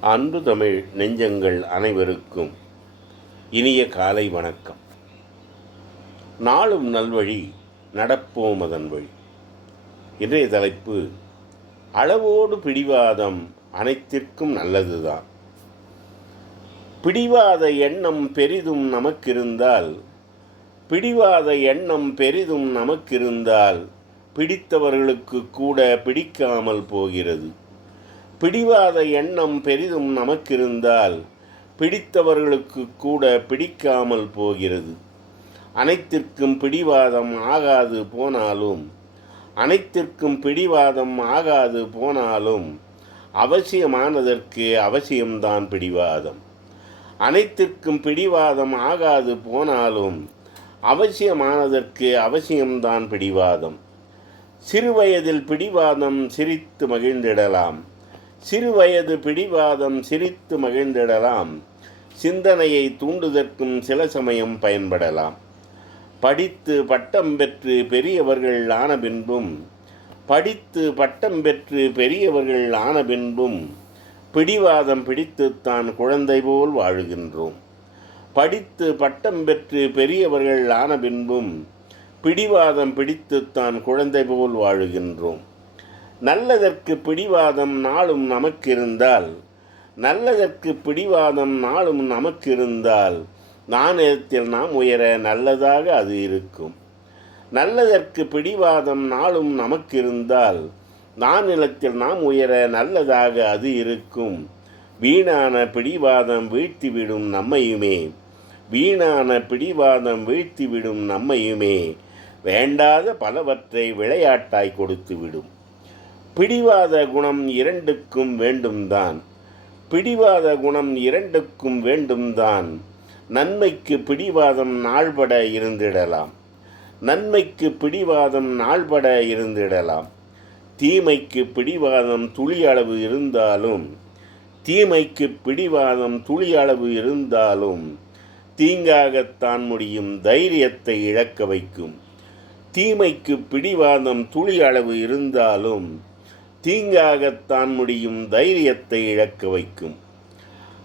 அன்பு தமிழ் நெஞ்சங்கள் அனைவருக்கும் இனிய காலை வணக்கம். நாளும் நல்வழி நடப்போம் அதன் வழி. இன்றைய தலைப்பு அளவோடு பிடிவாதம் அனைத்திற்கும் நல்லதுதான். பிடிவாத எண்ணம் பெரிதும் நமக்கிருந்தால் பிடிவாத எண்ணம் பெரிதும் நமக்கிருந்தால் பிடித்தவர்களுக்கு கூட பிடிக்காமல் போகிறது. பிடிவாத எண்ணம் பெரிதும் நமக்கிருந்தால் பிடித்தவர்களுக்கு கூட பிடிக்காமல் போகிறது. அனைத்திற்கும் பிடிவாதம் ஆகாது போனாலும் அனைத்திற்கும் பிடிவாதம் ஆகாது போனாலும் அவசியமானதற்கு அவசியம்தான் பிடிவாதம். அனைத்திற்கும் பிடிவாதம் ஆகாது போனாலும் அவசியமானதற்கு அவசியம்தான் பிடிவாதம். சிறுவயதில் பிடிவாதம் சிரித்து மகிழ்ந்திடலாம். சிறுவயது பிடிவாதம் சிரித்து மகிழ்ந்திடலாம். சிந்தனையை தூண்டுதற்கும் சில சமயம் பயன்படலாம். படித்து பட்டம் பெற்று பெரியவர்கள் ஆன பின்பும் படித்து பட்டம் பெற்று பெரியவர்கள் ஆன பின்பும் பிடிவாதம் பிடித்துத்தான் குழந்தை போல் வாழுகின்றோம். படித்து பட்டம் பெற்று பெரியவர்கள் ஆன பின்பும் பிடிவாதம் பிடித்துத்தான் குழந்தை போல் வாழுகின்றோம். நல்லதற்கு பிடிவாதம் நாளும் நமக்கிருந்தால் நல்லதற்கு பிடிவாதம் நாளும் நமக்கிருந்தால் நாணயத்தில் நாம் உயர நல்லதாக அது இருக்கும். நல்லதற்கு பிடிவாதம் நாளும் நமக்கிருந்தால் நானிலத்தில் நாம் உயர நல்லதாக அது இருக்கும். வீணான பிடிவாதம் வீழ்த்திவிடும் நம்மையுமே வீணான பிடிவாதம் வீழ்த்திவிடும் நம்மையுமே வேண்டாத பலவற்றை விளையாட்டாய் கொடுத்துவிடும். பிடிவாத குணம் இரண்டுக்கும் வேண்டும்தான். பிடிவாத குணம் இரண்டுக்கும் வேண்டும்தான். நன்மைக்கு பிடிவாதம் நாள்பட இருந்திடலாம். நன்மைக்கு பிடிவாதம் நாள்பட இருந்திடலாம். தீமைக்கு பிடிவாதம் துளி அளவு இருந்தாலும் தீமைக்கு பிடிவாதம் துளி அளவு இருந்தாலும் தீங்காகத்தான் முடியும் தைரியத்தை இழக்க வைக்கும். தீமைக்கு பிடிவாதம் துளி அளவு இருந்தாலும் தீங்காகத்தான் முடியும் தைரியத்தை இழக்க வைக்கும்.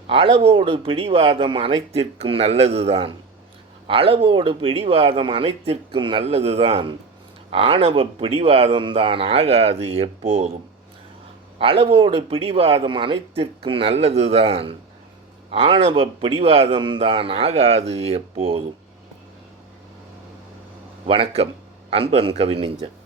அளவோடு பிடிவாதம் அனைத்திற்கும் நல்லதுதான். அளவோடு பிடிவாதம் அனைத்திற்கும் நல்லதுதான். ஆணவ பிடிவாதம்தான் ஆகாது எப்போதும். அளவோடு பிடிவாதம் அனைத்திற்கும் நல்லதுதான். ஆணவ பிடிவாதம்தான் ஆகாது எப்போதும். வணக்கம். அன்பன் கவிஞன்